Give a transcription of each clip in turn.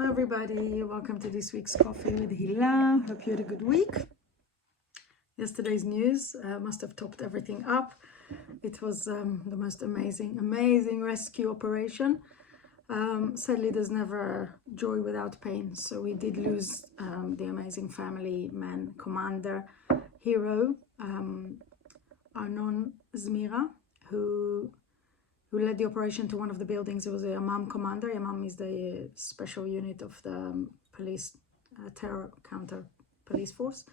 Hi everybody, welcome to this week's Coffee with Yalla. Hope you had a good week. Yesterday's news must have topped everything up. It was the most amazing rescue operation. Sadly, there's never joy without pain, so we did lose the amazing family man, commander, hero, Arnon Zmira, who led the operation to one of the buildings. It was a Yamam commander. Yamam is the special unit of the police terror counter police force,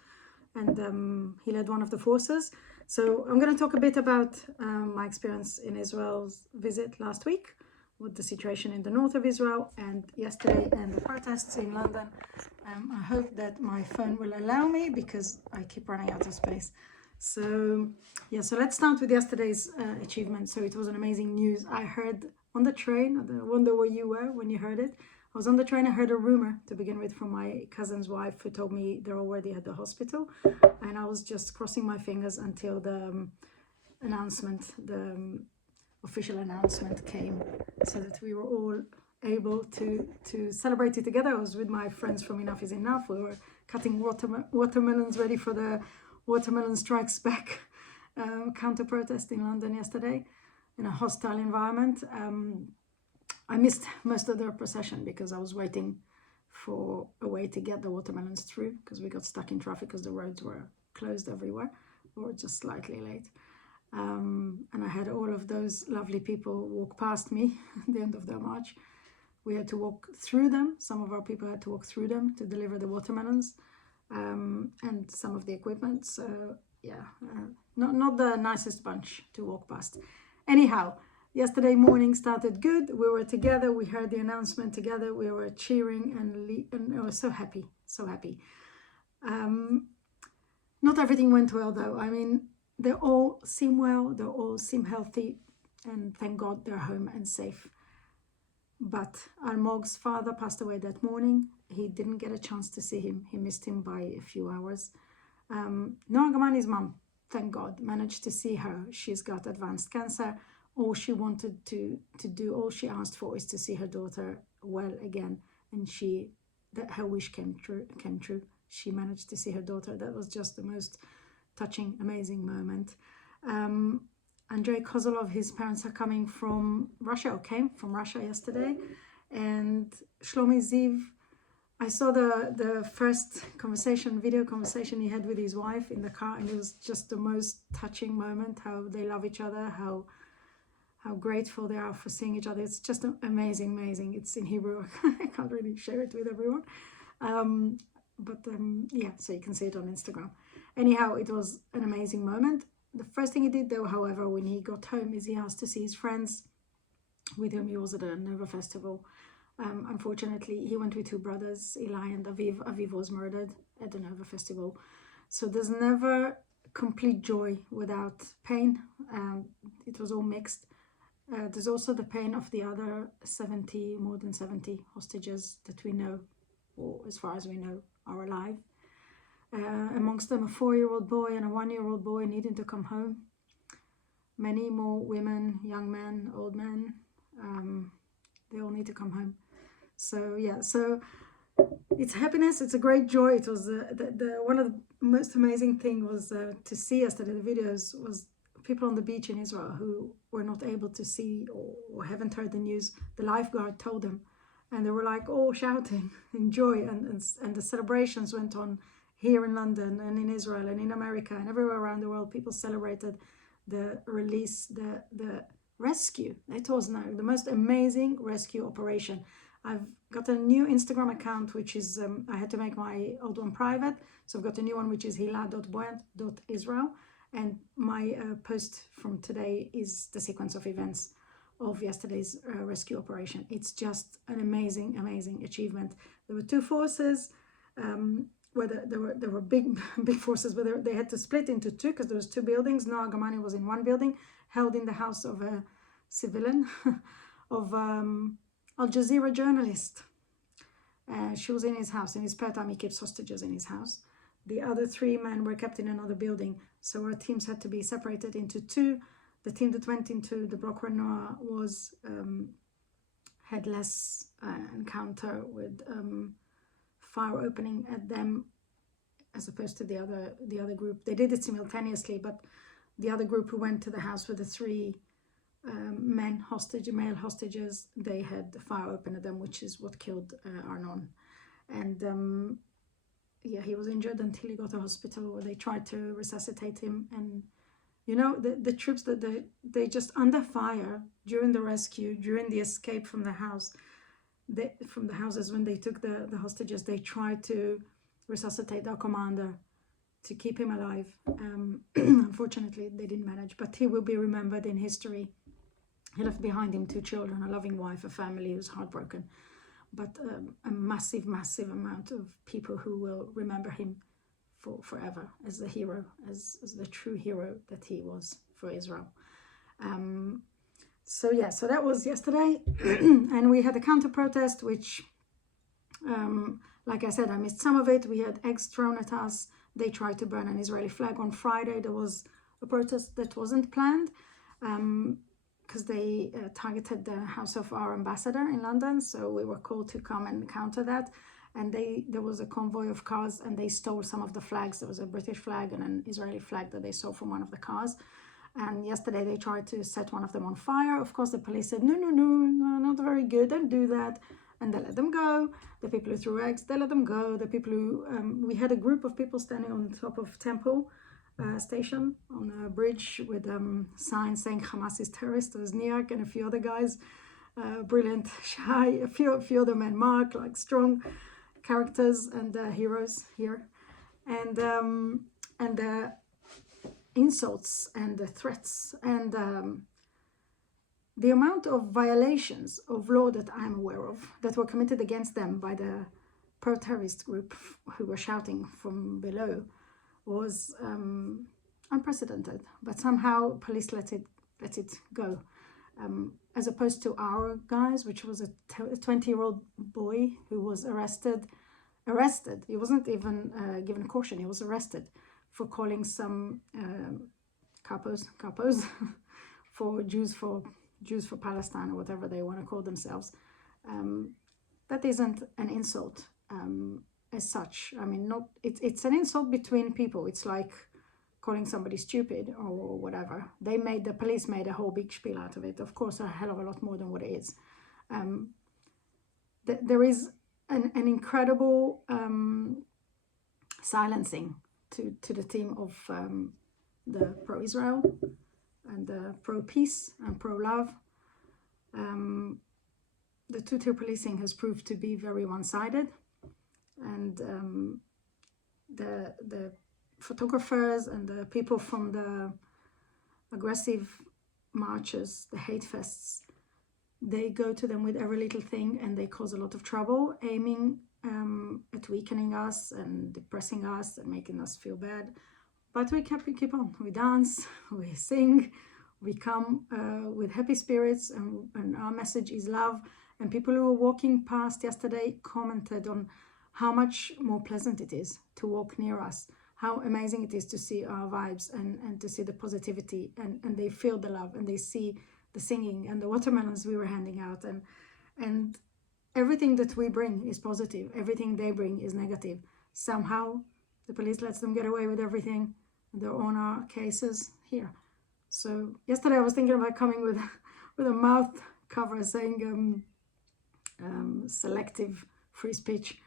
and he led one of the forces. So I'm going to talk a bit about my experience in Israel's visit last week, with the situation in the north of Israel and yesterday and the protests in London. I hope that my phone will allow me because I keep running out of space. So yeah, so let's start with yesterday's achievement. So it was an amazing news. I heard on the train, I wonder where you were when you heard it. I was on the train, I heard a rumor to begin with from my cousin's wife who told me they're already at the hospital. And I was just crossing my fingers until the announcement, the official announcement came, so that we were all able to celebrate it together. I was with my friends from Enough is Enough. We were cutting watermelons ready for the Watermelon Strikes Back counter protest in London yesterday in a hostile environment. I missed most of the procession because I was waiting for a way to get the watermelons through, because we got stuck in traffic because the roads were closed everywhere or just slightly late. And I had all of those lovely people walk past me at the end of their march. We had to walk through them. Some of our people had to walk through them to deliver the watermelons and some of the equipment. So yeah, not the nicest bunch to walk past. Anyhow, yesterday morning started good. We were together. We heard the announcement together. We were cheering and I was so happy, so happy. Not everything went well though. I mean, they all seem well, they all seem healthy, and thank God they're home and safe. But Almog's father passed away that morning. He didn't get a chance to see him. He missed him by a few hours. Noah Gamani's mom, thank God, managed to see her. She's got advanced cancer. All she wanted to do, all she asked for is to see her daughter well again. And her wish came true. She managed to see her daughter. That was just the most touching, amazing moment. Andrey, his parents are coming from Russia, or came from Russia yesterday. And Shlomi Ziv, I saw the first video conversation he had with his wife in the car, and it was just the most touching moment, how they love each other, how grateful they are for seeing each other. It's just amazing. It's in Hebrew. I can't really share it with everyone. Yeah, so you can see it on Instagram. Anyhow, it was an amazing moment. The first thing he did though, however, when he got home, is he asked to see his friends with whom he was at a Nova festival. Unfortunately, he went with two brothers, Eli and Aviv. Aviv was murdered at the Nova festival. So there's never complete joy without pain. It was all mixed. There's also the pain of the other more than 70 hostages that we know, or as far as we know, are alive. Amongst them a 4-year-old boy and a 1-year-old boy needing to come home. Many more women, young men, old men, they all need to come home. So yeah, so it's happiness, it's a great joy. It was one of the most amazing thing was to see yesterday, the videos, was people on the beach in Israel who were not able to see or haven't heard the news. The lifeguard told them, and they were like all shouting in joy, and the celebrations went on here in London and in Israel and in America and everywhere around the world. People celebrated the release, the rescue. It was now the most amazing rescue operation. I've got a new Instagram account, which is, I had to make my old one private. So I've got a new one, which is hila.boyant.israel. And my post from today is the sequence of events of yesterday's rescue operation. It's just an amazing achievement. There were two forces, where there were big forces, but they had to split into two because there was two buildings. Noah Gamani was in one building, held in the house of a civilian, of Al Jazeera journalist. She was in his house. In his spare time, he keeps hostages in his house. The other 3 men were kept in another building. So our teams had to be separated into two. The team that went into the block where Noah was had less encounter with fire opening at them as opposed to the other group. They did it simultaneously, but the other group who went to the house with the 3 male hostages, they had the fire open at them, which is what killed Arnon. And yeah, he was injured until he got to hospital. They tried to resuscitate him, and you know, the troops that they just under fire during the rescue, during the escape from the house, from the houses when they took the hostages, they tried to resuscitate our commander to keep him alive. Unfortunately, they didn't manage, but he will be remembered in history. He left behind him 2 children, a loving wife, a family who's heartbroken, but a massive amount of people who will remember him for forever as the hero, as the true hero that he was for Israel. So yeah, so that was yesterday. And we had a counter protest, which, like I said, I missed some of it. We had eggs thrown at us. They tried to burn an Israeli flag. On Friday, there was a protest that wasn't planned, because they targeted the house of our ambassador in London. So we were called to come and counter that. And there was a convoy of cars, and they stole some of the flags. There was a British flag and an Israeli flag that they stole from one of the cars. And yesterday they tried to set one of them on fire. Of course, the police said, no, not very good, don't do that. And they let them go. The people who threw eggs, they let them go. The people who, we had a group of people standing on top of Temple station on a bridge with signs saying Hamas is terrorist. There was Niak and a few other guys, brilliant, shy, a few other men, Mark, like strong characters and heroes here. And the insults and the threats and the amount of violations of law that I'm aware of that were committed against them by the pro-terrorist group who were shouting from below was unprecedented. But somehow police let it go, as opposed to our guys, which was a 20-year-old boy who was arrested. He wasn't even given a caution. He was arrested for calling some capos for Jews for Palestine, or whatever they want to call themselves. That isn't an insult as such. I mean, it's an insult between people. It's like calling somebody stupid or whatever. The police made a whole big spiel out of it. Of course, a hell of a lot more than what it is. There is an incredible silencing to the team of the pro-Israel and the pro-peace and pro-love. The two-tier policing has proved to be very one-sided, and the photographers and the people from the aggressive marches, the hate fests, they go to them with every little thing, and they cause a lot of trouble, aiming at weakening us and depressing us and making us feel bad. But we keep on. We dance, we sing, we come with happy spirits, and our message is love. And people who were walking past yesterday commented on how much more pleasant it is to walk near us, how amazing it is to see our vibes and to see the positivity, and they feel the love, and they see the singing and the watermelons we were handing out, and everything that we bring is positive, everything they bring is negative. Somehow the police lets them get away with everything, and they're on our cases here. So yesterday I was thinking about coming with a mouth cover saying selective free speech,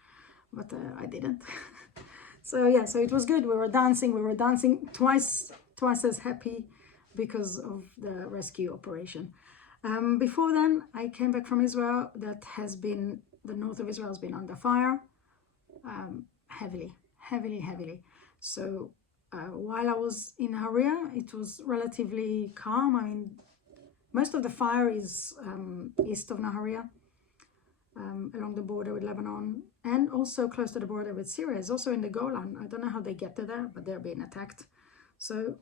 but I didn't. So yeah, so it was good. We were dancing twice as happy because of the rescue operation. Before then, I came back from Israel. The north of Israel has been under fire, heavily. So while I was in Haria, it was relatively calm. I mean, most of the fire is east of Nahariya, along the border with Lebanon, and also close to the border with Syria. It's also in the Golan. I don't know how they get to there, but they're being attacked. So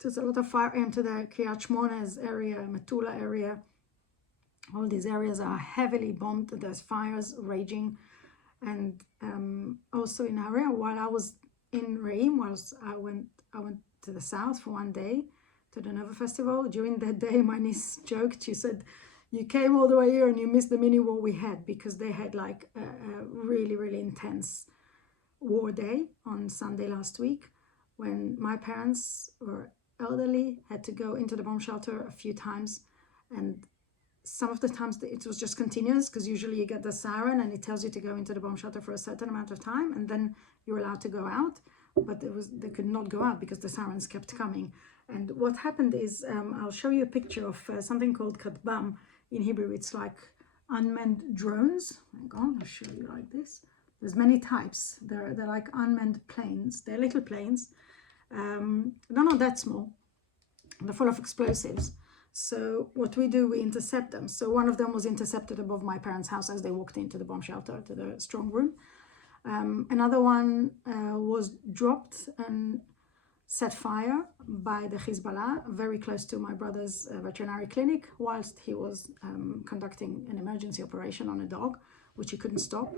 there's a lot of fire into the Kiryat Shmona's area, Metula area. All these areas are heavily bombed. There's fires raging. And also in Haria, while I was in Reim, whilst I went to the south for one day to the Nova Festival. During that day, my niece joked. She said, you came all the way here and you missed the mini war we had, because they had like a really, really intense war day on Sunday last week, when my parents were elderly, had to go into the bomb shelter a few times, and some of the times it was just continuous, because usually you get the siren and it tells you to go into the bomb shelter for a certain amount of time and then you're allowed to go out, but they could not go out because the sirens kept coming. And what happened is, I'll show you a picture of something called katbam. In Hebrew it's like unmanned drones. Hang on, I'll show you like this. There's many types. They're like unmanned planes. They're little planes. They're not that small. They're full of explosives. So what we do, we intercept them. So one of them was intercepted above my parents' house as they walked into the bomb shelter, to the strong room. Another one was dropped and set fire by the Hezbollah very close to my brother's veterinary clinic whilst he was conducting an emergency operation on a dog, which he couldn't stop.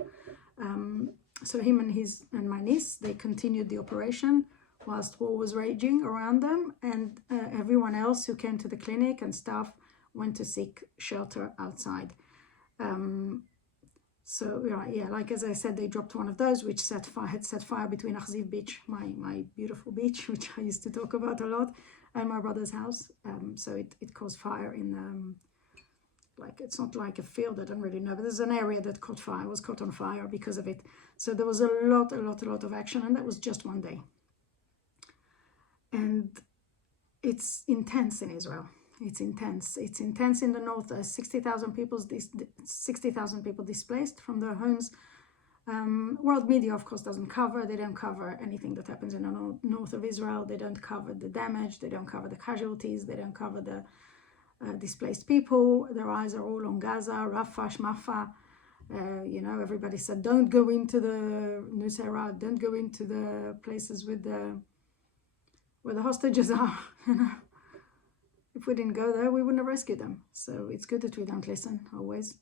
So him and my niece, they continued the operation whilst war was raging around them, and everyone else who came to the clinic and staff went to seek shelter outside. So yeah, like as I said, they dropped one of those, which had set fire between Achziv beach, my beautiful beach, which I used to talk about a lot, and my brother's house. So it caused fire in like, it's not like a field, I don't really know, but there's an area that caught fire, was caught on fire because of it. So there was a lot of action, and that was just one day. And it's intense in Israel. It's intense. It's intense in the north. 60,000 people displaced from their homes. World media, of course, doesn't cover. They don't cover anything that happens in the north of Israel. They don't cover the damage. They don't cover the casualties. They don't cover the displaced people. Their eyes are all on Gaza, Rafah, Shmafa. Everybody said, don't go into the Nusayrat, don't go into the places where the hostages are. If we didn't go there, we wouldn't have rescued them. So it's good that we don't listen always.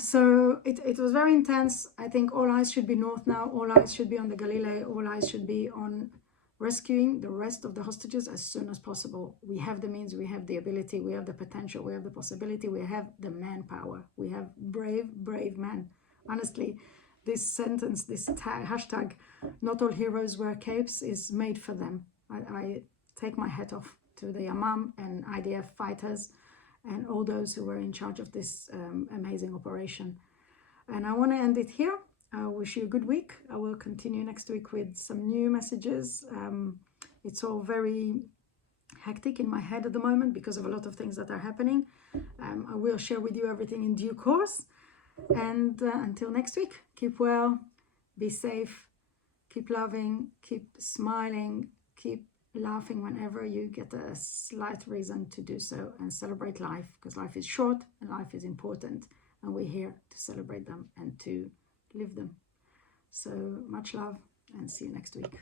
So it was very intense. I think all eyes should be north now. All eyes should be on the Galilee. All eyes should be on rescuing the rest of the hostages as soon as possible. We have the means, we have the ability, we have the potential, we have the possibility, we have the manpower. We have brave men. Honestly, this sentence, this hashtag, not all heroes wear capes, is made for them. I take my hat off to the Yamam and IDF fighters and all those who were in charge of this amazing operation. And I want to end it here. I wish you a good week. I will continue next week with some new messages. It's all very hectic in my head at the moment because of a lot of things that are happening. I will share with you everything in due course. And until next week, keep well, be safe, keep loving, keep smiling, keep laughing whenever you get a slight reason to do so, and celebrate life, because life is short and life is important, and we're here to celebrate them and to live them. So much love, and see you next week.